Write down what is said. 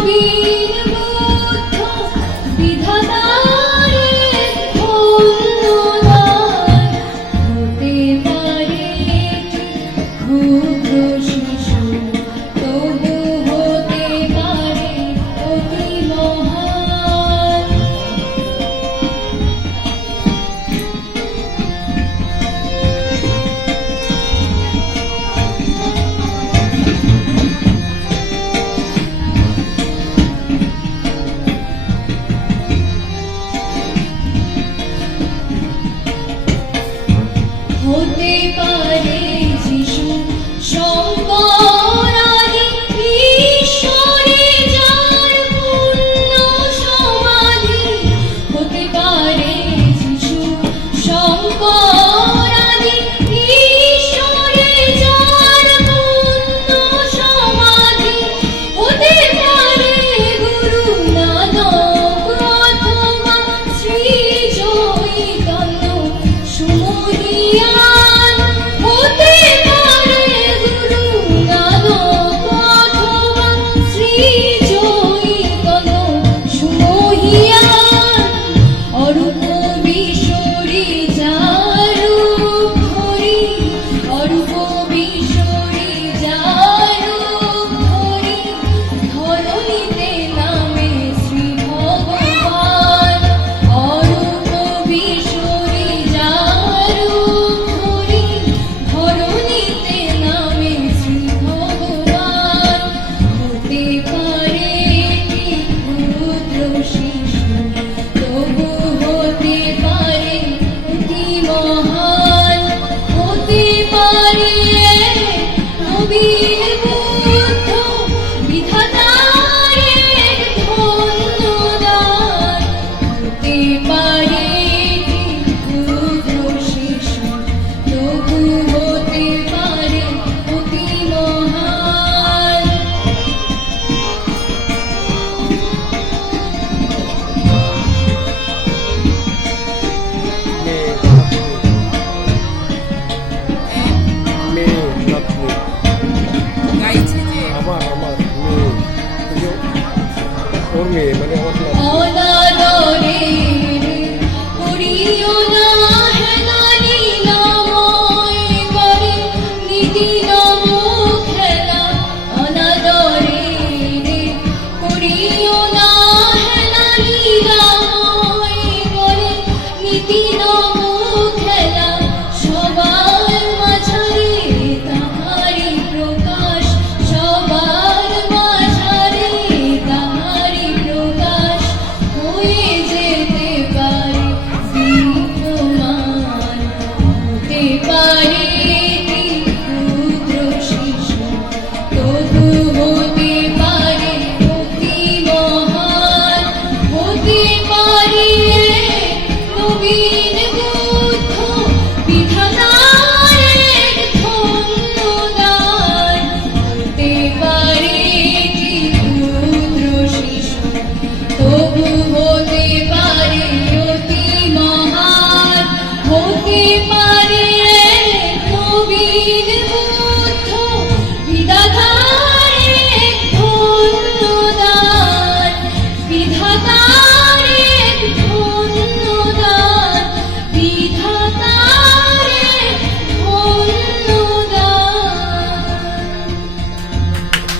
be Mudika. Amen.